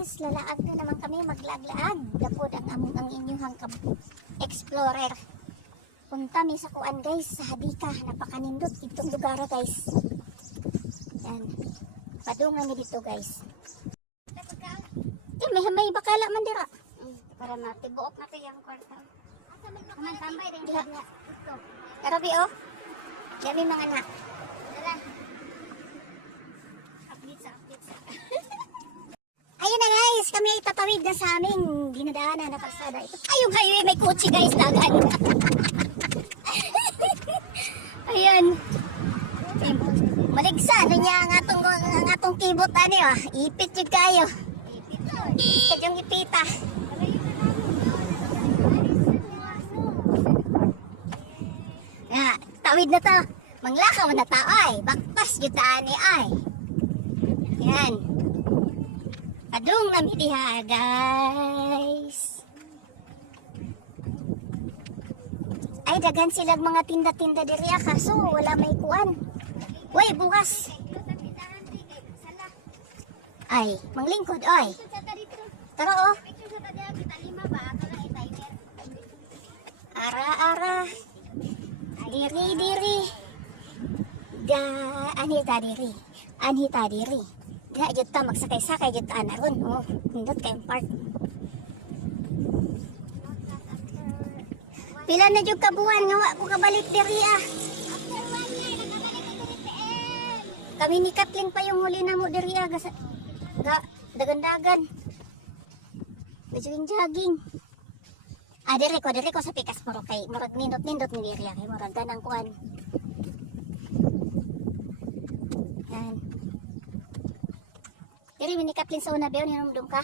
guys, lalaag na naman kami maglaglaag. Dapod ang among ang inyong hangkab explorer. Punta mi sa kuan guys, sa Hadika. Napakanindot itong lugar guys. Yan. Padungan mi dito guys. Eh, may, may bakala man dira. Para matibuok na to yung kwarta. Naman tambay rin. Ito. Arabi oh. Yami mga na. Dala. Update sa update sa. Ayun na guys, kami ay tatawid na sa aming dinadaanan na kalsada. Tayong highway, may kotse guys, dagan. Ayan. Maligsa, ano niya ang atong, ang atong kibot, ano ah. Ipit yung kayo. Ipit yung ipita. Nga, tawid na to. Manglakaw na tao ay. Baktas yung taan ni ay. Yan. Padung na mi diha, guys. Ay, dagan silang mga tinda-tinda diri ah, kaso wala may kuan. Uy, bukas. Ay, manglingkod, oy. Tara, oh. Ara, ara. Diri, diri. Da, anita diri. Anita diri. Da, jud ta magsakay-sakay jud ta na ron. Oh, hindot kayong park. Pila na jud kabuan nga wa ko kabalik diri ah. Kami ni Kathleen pa yung huli na mo diri ah. Gasa, ga, dagan-dagan. Bajugin jogging. Ah, diri ko, diri ko sa pikas murag kay murag nindot-nindot ni diri ah, kay murag ganang kuan. Yan. Diri mini Kathleen sa una beon hinumdum ka.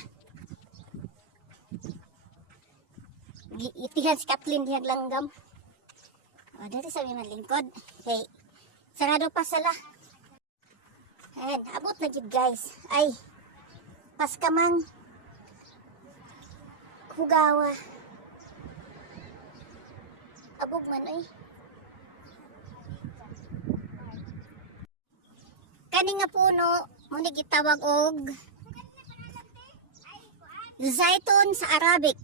Itihan si Kathleen dihag langgam. O, diri sa mga lingkod. Okay. Sarado pa sala. Ayan, abot na jud guys. Ay, pas kamang hugawa. Abog man ay. Kani nga puno, muna gitawag og Zaitun sa Arabic.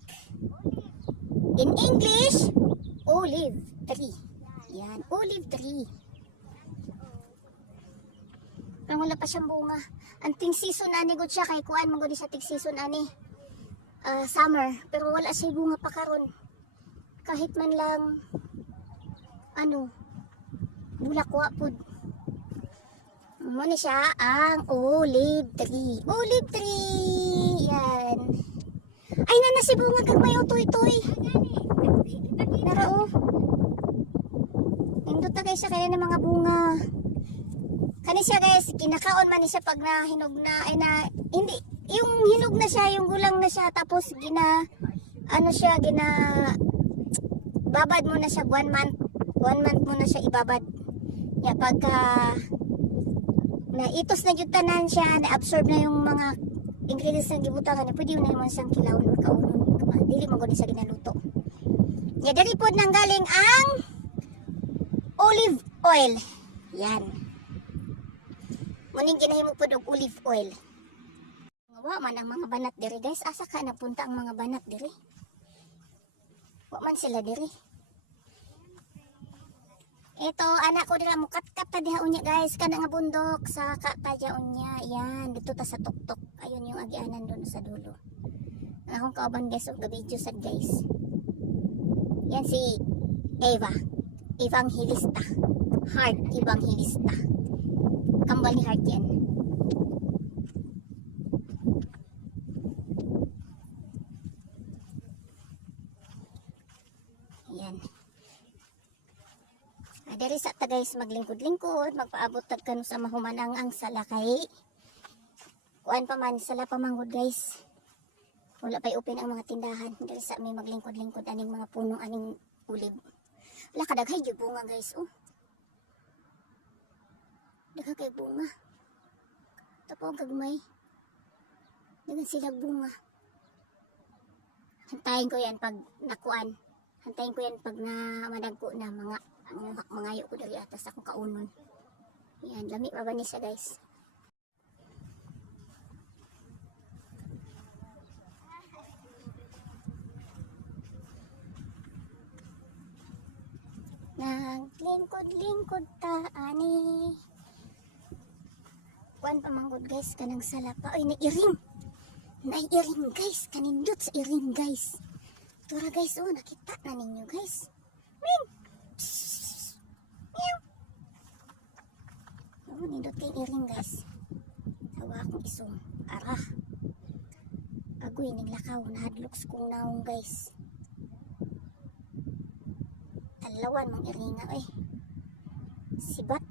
In English, olive tree. Yan, olive tree. Pero wala pa siyang bunga. Ang ting season ani gud siya kay kuan mo gud sa ting season ani. ah, summer, pero wala siya bunga pa karon. Kahit man lang ano, bulakwa pud. Mo ni siya ang olive tree. Olive tree. Yan. Ay na na si bunga kag may utoy-toy. Nara oh. Indot na guys kaya ng mga bunga. Kani siya guys, kinakaon man siya pag na hinog na ay na hindi yung hinog na siya, yung gulang na siya tapos gina ano siya gina babad mo na siya one month. One month mo na siya ibabad. Ya pagka na itos na jud tanan siya, na-absorb na yung mga ingredients na gibutangan niya, pwede na naman siyang kilawon or kaunon. Dili mo guni sa ginaluto. Ya dali po nang galing ang olive oil. Yan. Muning ginahimo po og olive oil. Wa man ang mga banat diri guys. Asa ka napunta ang mga banat diri? Wa man sila diri. Ito, anak ko dira mukat-kat ta diha unya guys, kana nga bundok sa katadya unya. Yan, dito ta sa tuktok. Ayun yung agianan doon sa dulo. Akong kauban guys, og video sad guys. Yan si Eva. Evangelista. Heart Evangelista. Kambal ni Heart. Yan. Ah, diri sa ta guys maglingkod-lingkod, magpaabot tag kanu sa mahumanang ang salakay. Kuan pa man sala pa manggod guys. Wala pa'y open ang mga tindahan. Diri sa may maglingkod-lingkod aning mga punong aning ulib. Wala ka daghay gyud bunga guys oh. Dagha kay bunga. Tapo gagmay. Dagan sila bunga. Hantayin ko yan pag nakuan. Hantayin ko yan pag na madagko na mga ang mangayo ko diri atas ako kaunon. Yan, lami ra ba siya guys. Naglingkod-lingkod ta ani. Kuan pamanggod guys kanang salapa. Oy, nairing. Nairing guys, kanindot sa iring guys. Tura guys, oh nakita na ninyo guys. Ring. Oh nindot kay iring guys. Tawa akong isong. Arah. Agoy naglakaw nahadlok sa kong naong guys. Talawan mang iringa eh. Sibat.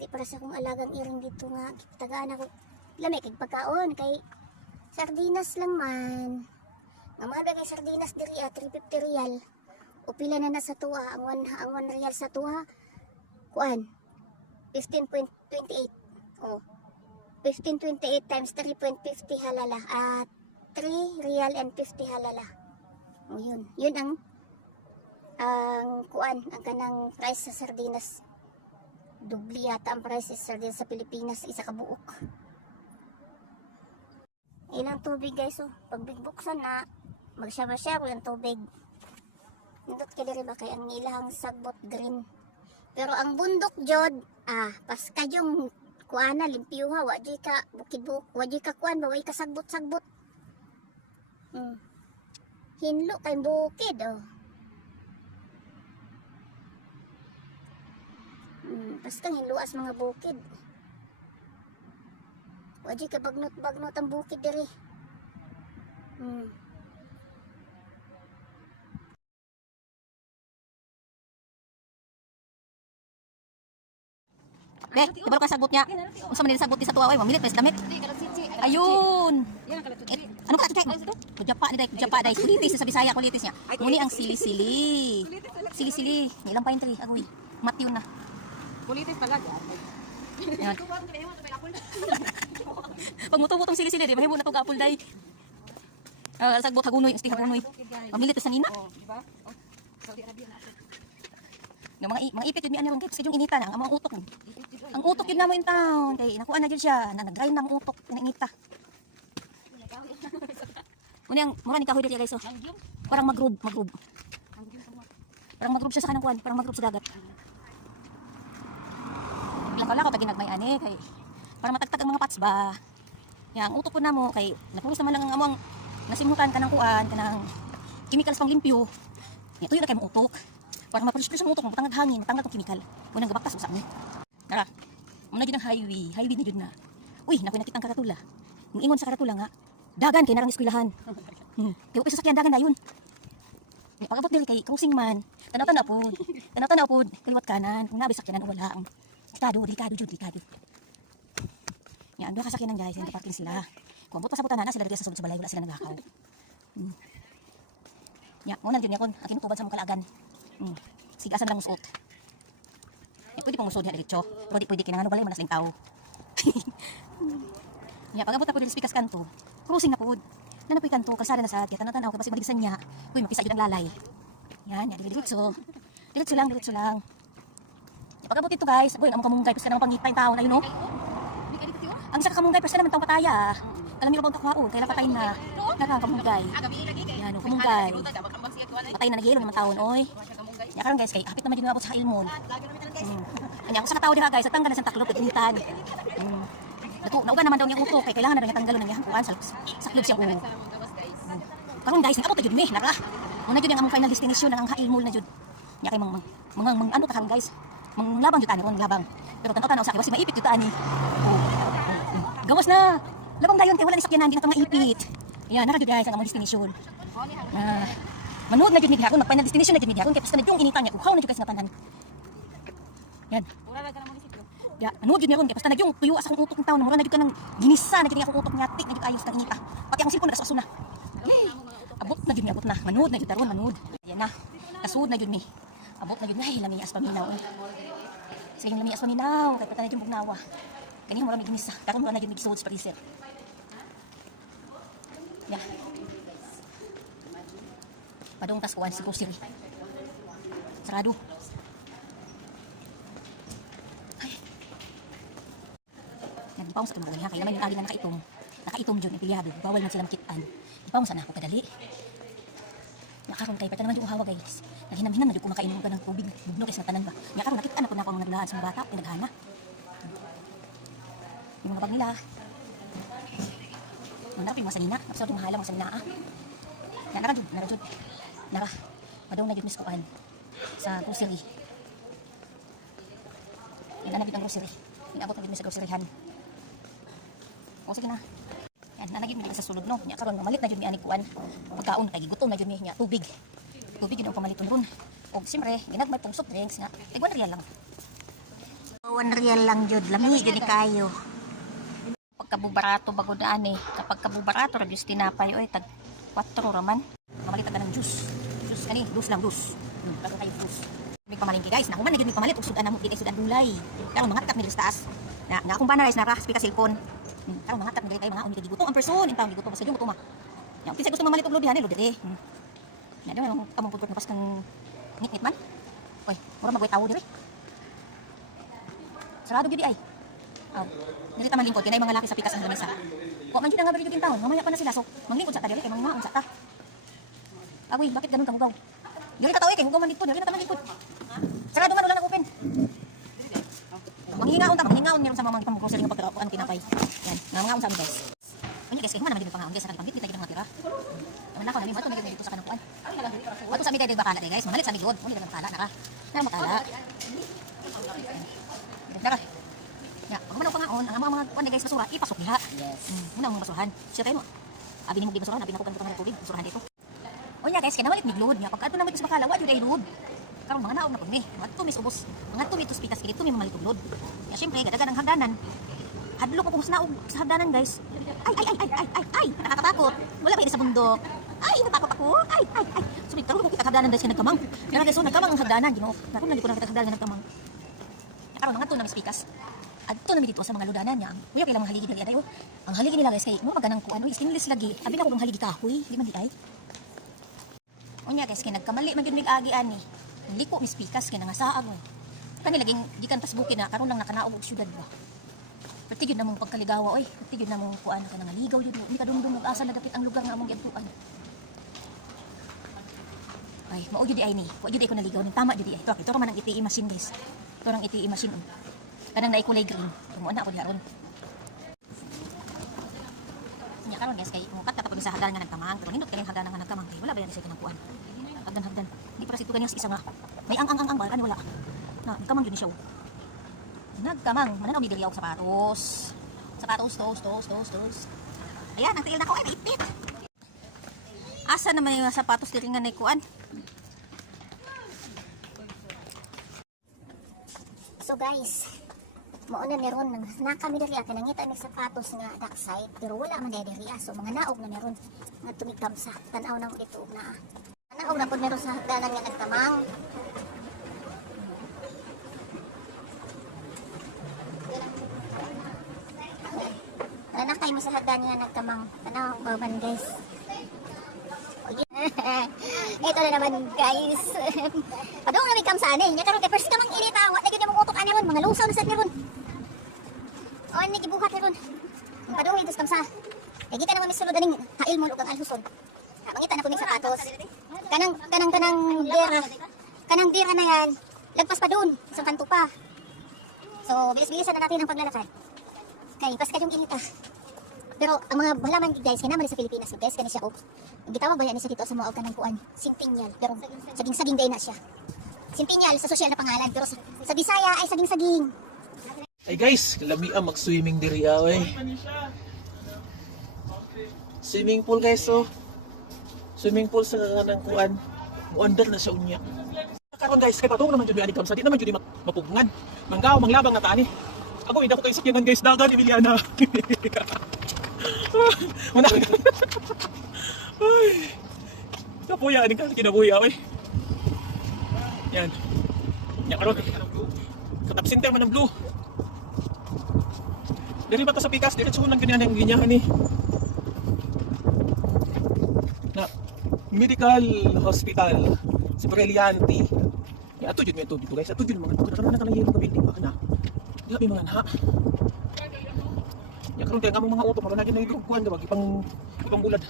Di para sa kong alagang iring dito nga. Tagaan ako. Lami kay pagkaon kay sardinas lang man. Nga mga kay sardinas diri ah, 350 real. O pila na na sa tuwa ang 1 ang 1 real sa tuwa. Kuan. 15.28. Oh. 1528 times 3.50 halala. At 3 real and 50 halala. O yun. Yun ang ang kuan ang kanang price sa sardinas dubli yata ang price sa sardinas sa Pilipinas isa ka buok ilang tubig guys oh pag bigbuksan na magsyaba-syaba yung tubig nindot ka ba kay ang ilahang sagbot green pero ang bundok jod ah paska yung kuana limpyuha wa di ka bukid buk wa ka kuan wa ka sagbot sagbot hmm. hinlo kay bukid oh Hmm, basta hiluas mga bukid. Wadi ka bagnot-bagnot ang bukid diri. Hmm. Be, ibalo ka sagbot niya. Unsa man sagbot sa tuwa oy, mamilit pa damit. Ayun. Eh, ano ka kay? Kujapa ni dai, kujapa dai. Kulitis sa Bisaya, kulitis niya. Muni ang sili-sili. Sili-sili. Ilang pa yung agoy. Matyo na. Kulitis talaga. Pag muto-mutong sili-sili, di mahimo na tong apple dai. Ah, sagbot hagunoy, sti hagunoy. Mamilit sa nina. Oh, di ba? Oh, Saudi Arabia na. Yung mga mga ipit yun aniron kay kasi yung inita na ang mga utok. yun. Ang utok yun na mo in town kay nakuha na jud siya na nag-grind ng utok inita. Muna ang mura ni kahoy diri guys oh. Parang magrub, magrub. Parang magrub siya sa kanang kuan, parang magrub sa dagat. Lakaw-lakaw pag ginagmay ani kay para matagtag ang mga pats ba. Yang ang utok po na mo kay napulos naman lang ang among nasimutan kanang kuan kanang chemicals pang limpyo. Ito yun na kay mo utok. Para mapulis-pulis ang utok mo, matangag hangin, matangag ang chemical. Unang gabaktas usap ni. Tara. Muna jud ang highway, highway na jud na. Uy, nakoy nakita ang karatula. Ang ingon sa karatula nga, dagan kay narang eskwelahan. Hmm. Kaya upis sasakyan dagan na yun. Eh, Pag-abot dili kay crossing man, tanaw-tanaw po. Tanaw-tanaw po, kaliwat kanan. Kung nabi sakyanan wala. ang Delikado, delikado jud, delikado. Yan, doon kasakyanan guys, hindi parking sila. Kung abot pa sa butana, sila dito sa sulod sa balay, wala sila nagakaw. Hmm. Ya, mo nang yun yakon, ang kinutubad sa mong kalagan. Hmm. Sige, asan lang musuot. Ya, pwede pang musuot diha diretso. Pero di pwede kinangano balay manas ling tao. ya, pag abot na po dili spikas kanto, cruising na po. Na napoy kanto, kalsada na sa tiya, tanaw-tanaw, kay basi madigisan niya. Uy, mapisa jud ang lalay. Yan, ya, diretso. Diretso lang, diretso lang. Ya, pag abot dito guys, boy, among kamunggay, pwes ka naman pangitay tao na yun, no? Ang isa ka kamunggay, pwes ka naman tao pataya. Alam niyo ba ang takwaon, kailan patayin na. Nakang kamunggay. Yan, o, kamunggay. Patay na nagyelo naman taon, oy. Ya karon guys, kay hapit naman din abot sa ilmon. Hmm. Anya ako sa katawo diha guys, tanggal na sa taklop initan. Hmm. Dato, nauga naman daw niya utok, kay kailangan na tanggalon niya kuan sa saklob siya ulo. Karon guys, abot na jud mi, nara. Muna jud ang among final destination ang hailmol na jud. Nya kay mang mga mang ano ta guys. Mang labang jud ani ron labang. Pero tanaw-tanaw sa kay basi maipit jud ani. Oh. Gawas na. Labang dayon kay wala ni sakyanan di na to nga ipit. Yan, nara jud guys ang among destination. Ah, manood na jud ni gihapon, mag-final destination na jud ni gihapon kay paska na yung initan niya, uhaw na jud guys nga tanan. Yan. Ura ra ka na munisipyo. Ya, manood jud ni ron kay paska na yung tuyo sa akong utok ng taon, mura na jud kanang ginisa na jud akong utok niya, tik na jud ayos ng inita. Pati akong cellphone na. Yay! Abot na jud ni abot na. Manood na jud daron, manood. Yan na. Kasuod na jud mi. Abot na jud na, lami as paminaw. Eh. Sige, lami as paminaw, kay patay jud bugnawa. Kani mura mi ginisa. Karon mura na jud mi gisuod sa freezer. Ya. Padong tas kuan si grocery. Sarado. Ay. Nagipawang sa ha. Kaya naman yung ali na nakaitom. Nakaitom dyan, impiliyado. Bawal man sila makitaan. Ipawang sana ako kadali. Karon kay pata naman yung hawa guys. Naghinam-hinam na jud ko makainom ka ng tubig. Bugno kay sa tanan ba. Nya karon nakita na ko na ako ang naglahan sa mga bata, pinaghana. Yung mga bag nila. Nang napin masalina, napasod yung mahalang masalina ah. Nya nara jud, nara. Padong na jud mis kuan sa grocery. Yan na ang grocery. Inabot na jud mi sa groceryhan. O sige na. Yan, nalagyan mo sa sulod no. Nya karon mamalit na jud mi ani kuan. Pagkaon kay gutom na jud mi nya tubig. Tubig yun ang pamaliton ron. O siyempre, ginagmay pong soft drinks nga. Tig 1 real lang. 1 real lang jud, lami jud ni kayo. Pagkabubarato bago daan eh. Kapag kabubarato ra just tinapay oy tag 4 raman. Mamalit ka ng juice. Juice kani, juice lang juice. Hmm, bago kayo juice. May pamalingki guys, nakuman na jud mi pamalit og sudan namo kay sudan gulay. Karon mga tap mi sa taas. Na nga akong banner guys nara speaker cellphone. Hmm, karon mga tap mi kayo mga uni gigutom ang person, intawon gigutom sa jud gutom ah. Yang kinsa gusto mamalit og lodi hanay lodi Hmm. Na daw ang among pudpud na pas kang ngit-ngit man. Oy, mura magway tawo diri. Sarado gyud ay. Aw, dili ta manglingkod kinay mga laki sa pikas ang lamesa. Wa man gyud nga bari gyud taon, mamaya pa na sila so manglingkod sa ta dili kay mga unsa ta. Agoy, bakit ganun kang mugaw? Dili ka taoy kay mugaw man dito, dili na ta manglingkod. Sarado man wala nang open. Manghingaon ta, manghingaon meron sa mga mga grocery nga pagkakuan tinapay. Yan, nga mga unsa mi guys. Ano guys, kay human naman gyud pangaon guys, nagpangit kita gyud mga tira. Naman ako namin, ato na dito sa kanang kuan. Ato sa mi kay bakala di guys, mahalit sa mi gyud, uli na bakala naka. Nara makala. Nara. Ya, pag man pangaon, ang mga mga kuan guys basura ipasok diha. Yes. Mm, muna ang basurahan. Siya tayo mo. Abi ni mo di basurahan, abi na ko kan mga tubig, basurahan dito. O nya guys, kinawalit mig load nya. Pag ato na mo sa bakala, wa jud ay load. Karon mga naog na pud mi. Mga tumis ubos. Mga tumitos pikas kini tumi mamalit og load. Ya syempre gadagan ang hagdanan. Hadlo ko kung naog sa hagdanan guys. Ay ay ay ay ay ay ay nakakatakot. Wala ini sa bundok? Ay, natakot ako. Ay, ay, ay. Sulit karon ko kita hagdanan guys kay nagkamang. Kaya guys, so nagkamang ang hagdanan, Ginoo. Karon na di ko na kita hagdanan nga nagkamang. Karon mga to na pikas. Adto na mi dito sa mga ludanan niya. Kuya kailang haligi dali aday. oh. Ang haligi nila guys kay mo maganang kuan, uy, stainless lagi. Abi na ko haligi kahoy, di man di ay. Unya guys, kay nagkamali man mig agi ani. Liko mis pikas kay nangasaag mo. Kani laging gikan tas bukid na karon lang nakanaog og syudad ba. Pati gyud namong pagkaligawa oy, pati gyud namong kuan ka nga ligaw gyud. Ni kadumdum og asa na dapit ang lugar nga among giadtuan. Ay, mao di ay ni. Wa gyud ay ko naligaw ni tama di ay. Ito, ito man ang ITE machine guys. Ito ang ITE machine. oh. Kanang na kulay green. Tumuan na ako diha ron. Nya karon guys kay mukat kapag sa hagdan nga nagkamang, pero hindot kay hagdan nga nagkamang kay wala ba yan sa kanang kuan. Hagdan hagdan. Di para sito kanya sa isa nga. May ang ang ang ang bal kani wala. Na, nagkamang gyud ni siya. oh. Nagkamang, mananaw mi diri og sapatos. Sapatos, tos, tos, tos, tos. Ayan, ang tiil na ko ay naipit. Asa naman yung sapatos diri nga nay kuan? So guys, mauna meron nang nakami diri akin nangita ni sapatos nga dark side pero wala man diri so mga naog na meron nga tumikam sa tan-aw na ko dito og naa. Naog na pud meron sa hagdanan nga nagkamang. Wala na kayo mo sa hagdan nga nagkamang. Tanaw baban guys. Ito na naman guys. Padung na may kam sa ani. Nya karon kay first kamang inita. Wa na gyud mong utok ani ron. Mga lusaw na sad ni ron. O ni gibuhat ni ron. Ang padung ito kam sa. Kay kita naman misulod aning hail mo lugang alhuson. Ha, mangita na po ning sapatos. Kanang kanang kanang dira. Kanang dira na yan. Lagpas pa doon. Isang kanto pa. So, bilis-bilisan na natin ang paglalakad. Kay pas kayong inita. Pero ang mga halaman guys, kaya naman sa Pilipinas guys, kani siya og. Ang gitawag ba yan sa dito sa mga kanang kuan, sintinyal. Pero saging-saging day na siya. Sintinyal sa sosyal na pangalan, pero sa, sa Bisaya ay saging-saging. Ay guys, lami ang mag-swimming diri away. Swimming pool guys so. Swimming pool sa kanang kuan. Muandar na siya unya. Karon guys, kay patong naman jud ani kam sa di naman jud mapugngan. Manggaw manglabang nga tani. Ako ida ko kay sakyanan guys, dagan ni Emiliana. Mana. Ay. Kapuya ani ka kinabuhi away. Yan. Yan karon. Katap center man blue. Diri ba ta sa pikas? Dili sunan ganyan ang ganyan ni. Na medical hospital si Brillianti. Ya ato jud mi ato guys. Ato jud mga tuwa na kanang yelo ka building ba kana. May mga na. Karon kay nga mga mara na gyud nagkuan ba ipang ipang bulad.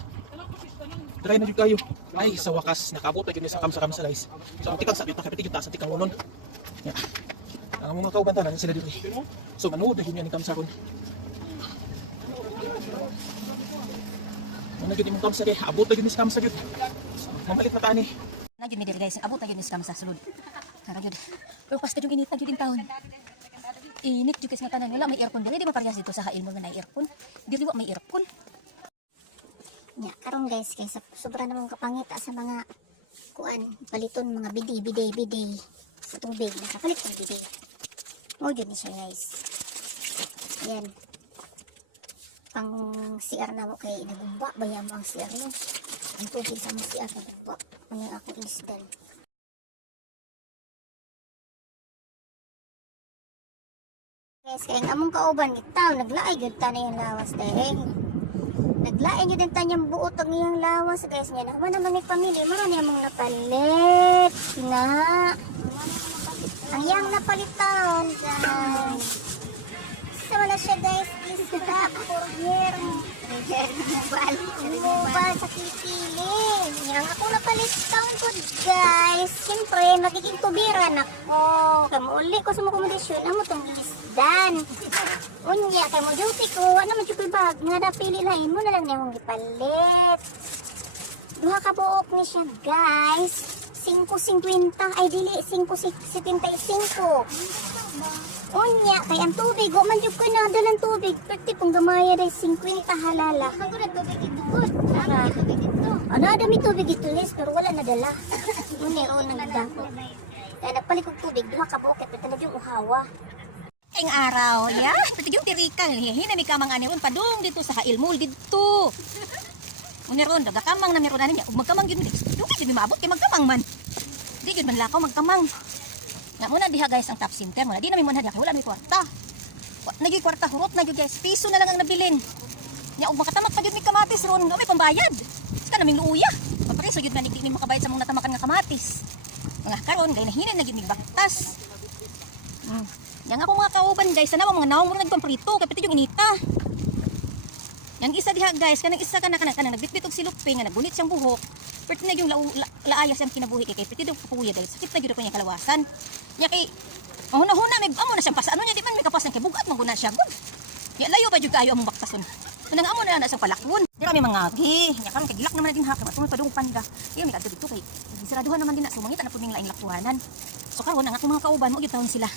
Try na jud kayo. Ay, sa wakas, nakaabot na yun sa kamsa-kamsa guys. So, ang tikang sabit, nakapitig yung taas, ang tikang unon. Yeah. Ang mga kaubantanan, sila dito eh. So, manood yan yung kamsa kon. Ano yun yung kamsa kay, abot yun yung kamsa. So, mamalit na tani. Nagyud mi guys, abot na gyud ni scam sa sulod. Tara gyud. Pero pas kadyung init gyud in taon. Init kasi nga tanan wala may aircon diri di ba parehas dito sa Hail mo na aircon. Diri wa may aircon. Nya, karon guys, kay sobra namang kapangita sa mga kuan, paliton mga bidi, bidi, bidi sa tubig. Nakapalit ng bidi. Mo ni siya guys. Yan. Pang CR na mo kay nagumba ba yan ang CR no? Ang tubig sa mga CR nagumba. Ano ako instant. Guys, kaya among kauban itaw, naglaay gyud ta na yung lawas dahil Naglain nyo din tanyang buot ang iyang lawas guys niya. Naman naman may pamilya. Marami among napalit. Na. Ang iyang napalitan guys. Sama na siya guys. Please stop. Courier. Mobile. Mobile sa kikiling. Yang ako napalit taon ko guys. Siyempre, magiging tubiran ako. Kaya mauli ko sa mga komodisyon. Amo itong isdan. Unya, kay mo duty ko, ano man yung bag, nga napili lain mo na lang niya mong ipalit. Duha ka buok ni siya, guys. 5.50, ay dili, 5.75. Unya, kay ang tubig, o man yung ko na dalang tubig. Pwede pong gamaya dahil 50 halala. Ako na tubig ito, good. Ara. Ano, dami tubig ito, Les, pero wala na dala. Unya, o nang dako. Kaya nagpalit kong tubig, duha ka buok, kaya na yung uhawa. Ing araw, ya. Pati yung tirikal, hina mi kamang ani ron padung dito sa Hailmol dito. Uniron daga kamang na meron ani ug magkamang gyud dito gyud mi maabot kay magkamang man. Di gyud man lakaw magkamang. Nga muna diha guys ang top center muna. Di na mi man hadi wala mi kwarta. Wa- Nagi kwarta hurot na gyud guys. Piso na lang ang nabilin. Nya ug makatamak pa gyud mi kamatis ron nga may pambayad. Ska naming luuya. Mapreso gyud man mi makabayad sa mong natamakan nga kamatis. Mga karon gay nahinan na mi baktas. Hmm. Yang ako mga kauban guys, sana mga nawang mo nagpamprito, kapit yung inita. Yang isa diha guys, kanang isa kana kana kanang nagbitbit og silupin nga nagunit siyang buhok. Perti na yung la, la, laayas siyang kinabuhi kay kay piti daw kapuya dahil sakit na gyud ko niya kalawasan. Nya kay mahuna-huna may amo na siyang pasano niya di man may kapasan kay bugat man guna siya gud. Ya layo pa jud kayo among baktason. Kanang amo na na siyang palakwon. Di kami mga gi. Nya karon kay gilak naman na din ha kay matungod pa dong panda. Iya mi kadto dito kay siraduhan naman din na sumangita na pud ning lain laktuhanan. So karon ang atong mga kauban mo gyud sila.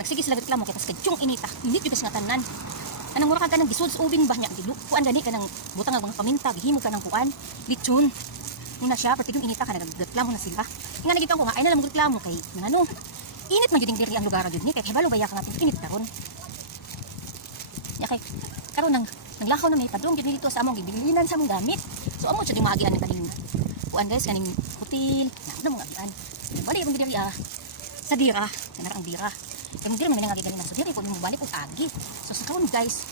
Nagsige sila reklamo kay tas kadyong inita. Init gyud nga tanan. Anang mura ka ng gisod sa ubin ba niya gilu. Kuan gani ka ng butang ang mga paminta, gihimo ka ng kuan. Lechon. Muna siya pati yung inita ka nagreklamo na sila. Nga nagitaw ko nga ay na lang reklamo kay nga ano. Init man gyud diri ang lugar gyud ni kay hebalo baya ka nga init karon. Ya kay karon nang naglakaw na may padong gyud ni dito sa among gibilinan sa among gamit. So amo siya di maagian ng kaning kuan guys kaning hotel. Na ano mga gian. Bali mo diri ah sa dira, kanara ang dira. Kaya hindi naman nga gigali na so diri po mo balik og agi. So sa karon guys,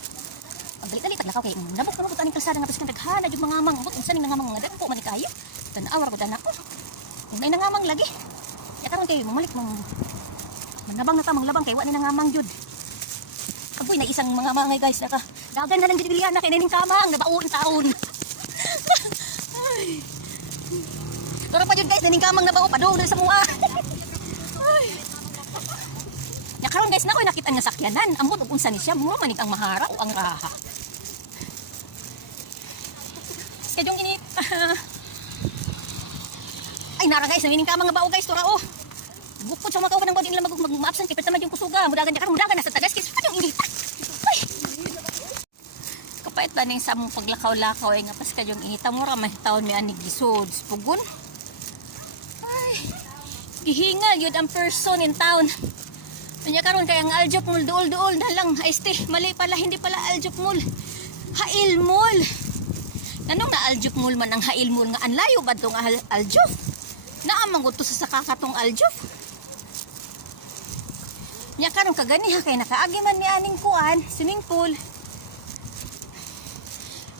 ang dali-dali taglakaw kay nabok na mabot aning kalsada nga biskan daghana jud mga amang, ubot unsa ning nangamang nga dagko man kayo. Tan-awar ko dana ko. Kung nay nangamang lagi. Ya karon kay mamalik mong manabang na ta manglabang kay wa ni nangamang jud. Kaboy na isang mga mga guys naka dagan na lang jud bilihan na kay ning kamang nabaon taon. Pero pa jud guys ning kamang nabao padung diri sa mua. Karon guys na ko'y nakita nga sakyanan. Amot ug unsa ni siya mo manig ang mahara o ang raha. Kaya yung ini Ay nara guys, namining ka mga bao guys tura oh. Bukod sa mga kauban ng body nila mag mag absent kay pertama yung kusuga, mudagan ka mudagan na sa tagas kay sa yung inita. Ay. Kapait ba ning sa mong paglakaw-lakaw ay nga pas kayong inita mo ra may taon mi anig gisod pugon. Ay. Gihinga yun ang person in town. Kanya karon kay ang aljop mul duol-duol na lang. Ay este, mali pala hindi pala aljop mul. Hail mul. Anong na aljop mul man ang hail mul nga anlayo ba tong al aljop? Naamang gusto sa sakakatong aljop. Nya karon kagani ha kay nakaagi man ni aning kuan, swimming pool.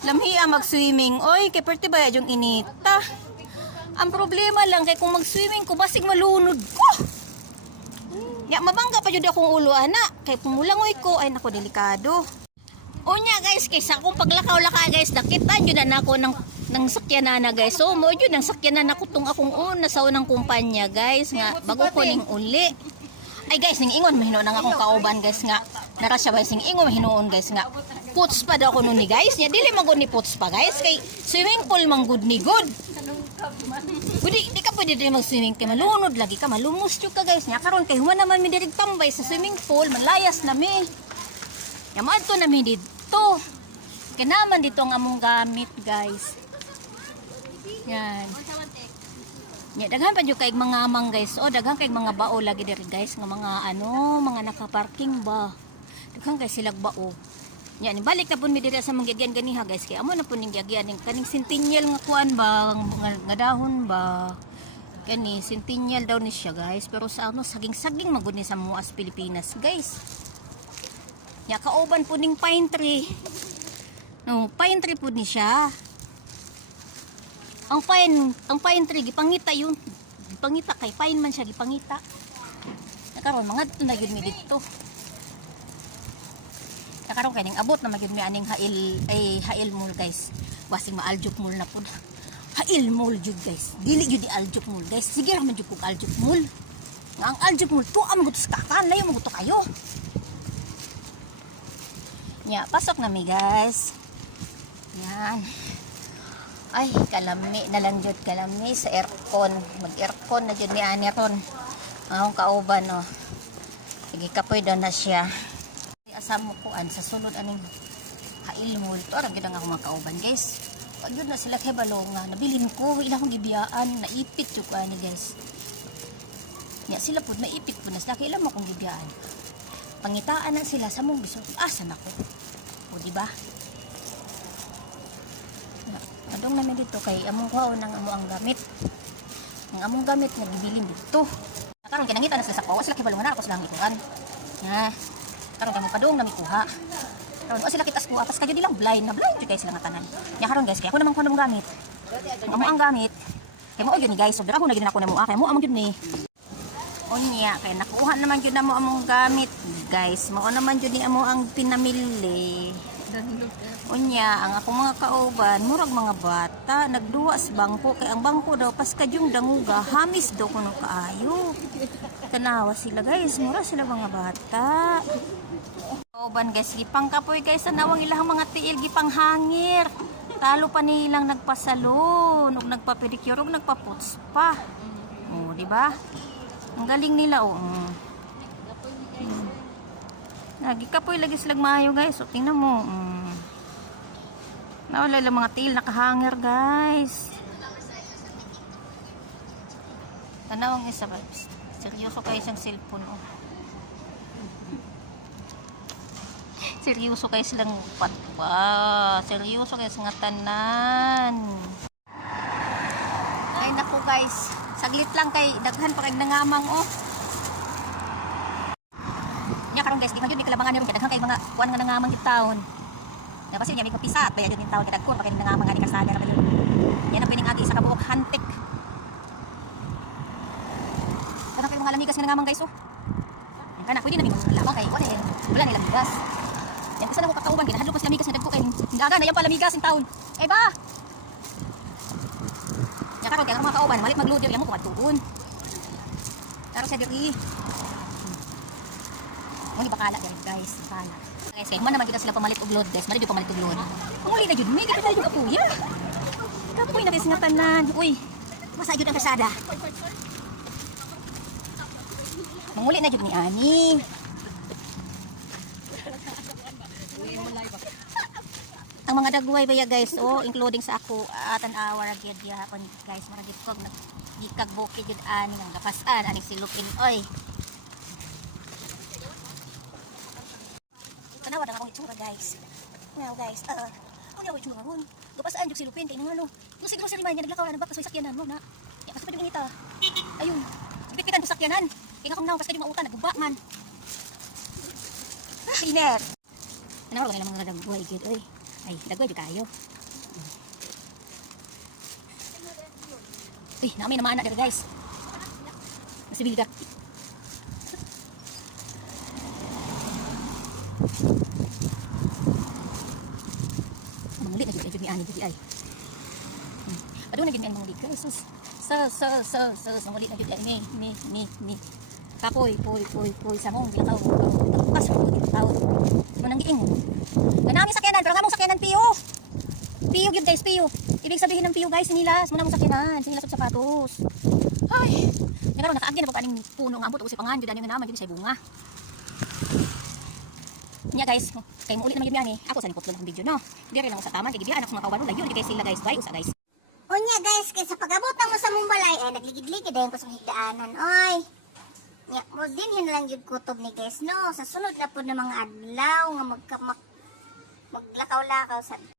Lamhi ang mag-swimming. Oy, kay perti ba yung inita? Ang problema lang kay kung mag-swimming ko basig malunod ko. Ya, mabangga pa jud akong ulo ana. Kay pumulangoy ko ay nako delikado. Unya guys, kaysa akong paglakaw-laka guys, nakita jud na ako ng nang sakyanan na guys. So mo yun nang sakyanan ako tong akong una sa unang kumpanya guys nga bago ko ning uli. Ay guys, ning ingon mahino nang akong kauban guys nga. Nara siya ba sing ingon mahinoon guys nga. Puts pa daw ko nun ni guys. Nya dili man gud ni puts pa guys kay swimming pool man good ni good. Pwede, di ka pwede din mag-swimming kay malunod lagi ka, malumos yun ka guys. Nya karon kay human naman mi dirig tambay sa swimming pool, manlayas na mi. Nya maadto na mi dito. Kaya naman dito ang among gamit guys. Yan. Nya daghan pa jud kay mga amang guys. O daghan kay mga bao lagi diri guys nga mga ano, mga nakaparking ba. Daghan kay sila bao. Nya ni balik na pud mi diri sa mga gagyan ganiha guys. Kay amo na pud ning gagyan ning kaning centennial nga kuan ba, nga, nga dahon ba. Kani centennial daw ni siya guys. Pero sa ano saging-saging magud ni sa muas Pilipinas guys. Nya kauban pud ning pine tree. No, pine tree pud ni siya. Ang pine, ang pine tree gipangita yun. Gipangita kay pine man siya gipangita. Nakaroon mga na yun mi dito. Nakaroon kay ning abot na magyud mi aning hail ay hail mall guys. Wasing maaljuk mall na pud. Hail mall jud guys. Dili jud di aljuk mall guys. Sige ra man jud kog aljuk mall. Nga ang aljuk mall to am sa kakan layo mo to kayo. Nya, pasok na mi guys. Yan. Ay, kalami na lang jud kalami sa aircon. Mag-aircon na jud ni ani ron. Ang kauban no. Sige kapoy daw na siya. Asam mo kuan sa sulod aning hailmol. To ara gid ang akong mga kauban, guys. Pag yun na sila kay balonga, nabilin ko, ila akong gibiyaan, naipit yung kuan ni guys. Ya sila pud naipit po na sila kay ilang akong gibiyaan. Pangitaan na sila sa mong bisog. Asa na ko? O di ba? Adong namin dito kay among kuhaw nang amo ang gamit. Ang among gamit nga gibilin dito. Karon kinangita na sila sa kuha, sila kibalong na ako sila ang ikuan. Ya. Karon kamo padung nami kuha. Karon o sila kitas kuha, pas kadyo dilang blind na blind jud kay sila nga tanan. Ya karon guys, kaya ako naman kuha ng gamit. Ang amo ang gamit. Kay mo gyud ni guys, so dira ko na gyud ako na mo kay mo amo gyud ni. Unya, kay nakuha naman gyud namo among gamit, guys. Mao naman gyud ni amo ang pinamili. Unya, ang ako mga kauban, murag mga bata, nagduwa sa bangko, kay ang bangko daw, pas kadyong danguga, hamis daw kuno kaayo. Tanawa sila guys, mura sila mga bata. Kauban guys, gipang kapoy guys, sa nawang ilang mga tiil, gipang hangir. Talo pa nilang nagpasalon, ug nagpapedicure, ug nagpaputs pa. Oh, di ba? Ang galing nila, oh. Mm. Mm. Lagi kapoy lagi silang maayo guys. So, tingnan mo. Mm. Nawala lang mga tail nakahanger guys. Tanaw ang isa ba? Seryoso kayo siyang cellphone oh. Seryoso kayo silang patwa. Seryoso kayo sa tanan. Ay naku guys. Saglit lang kay daghan pa kay nangamang oh. Nya karon guys, di man jud ni kalabangan ni daghan kay mga kuan nga nangamang yung taon. Na kasi nya may kapisat, bayad jud yung taon kay dagkon pa kay nangamang nga ni kasada ra yun. Yan ang pining sa kabuok hantik. Daghan kay mga lamigas nga nangamang guys oh. Kana pwede na mi labang kay wala eh. Wala nilang bigas. Yan kasi na ko kakauban kay nahadlok pa sila migas nga dagko kay daga na yan pala migas yung taon. Eh ba? Ya karon kay mga kauban, malit magload yung mo kuwad tuon. Karon sa diri. Mo ni bakala diri guys, bakala. Guys, kay man naman kita sila pamalit og load guys, mali jud pamalit og load. Panguli na jud, may kita na jud kapuya. Kapoy na guys nga tanan. Uy, masa jud ang kasada. Manguli na jud ni ani. Ang mga dagway baya guys? Oh including sa ako at an hour agad yapon guys. Maragit ko nag gikag bukid jud ani ang gapasan ani silupin oy! Tanawa na akong itsura guys. Now guys uh, ano yung itsura ron gapasan jud silupin kay ngalo no siguro sa limay niya naglakaw na bakas sa sakyanan mo na. Ya kasi pwede inita ayun. Pipitan ko sakyanan. Kaya nga kung naw kasi di mautan man. Cleaner. Ano ba nilang mga dagway gid oy. Ay, dagway di kayo. Uy, namin naman anak dito guys. Nasibil ka. Manglit na ay, ni ani dito ay. Ado na gini ang mga likas. Sus. Sa sa sa sa muli na gid ni ni ni ni. Kapoy, poy, poy, poy, sa mong ginataw. Tapas ko ginataw. Mo nang giingon. Kanami sakyanan, pero nga mong sakyanan piyo. Piyo gyud guys, piyo. Ibig sabihin ng piyo guys, sinilas mo na mong sakyanan, sinilas og sapatos. Ay, nagaro nakaagi na po kaning puno nga ambot si pangan gyud ani naman gyud sa bunga. Nya guys, kay mo ulit naman gyud eh. Ako sa nipot lang ang video no. Dire lang sa taman kay gibiyan ako sa mga kawalo layon kay sila guys, bye usa guys. Unya guys, kay sa pag-abot mo sa Mumbalay, ay nagligid-ligid ayon ko sa higdaanan. Oy. Nya, mo din yun lang yung kutob ni guys, no? Sa sunod na po ng mga adlaw nga magka, mag, maglakaw-lakaw sa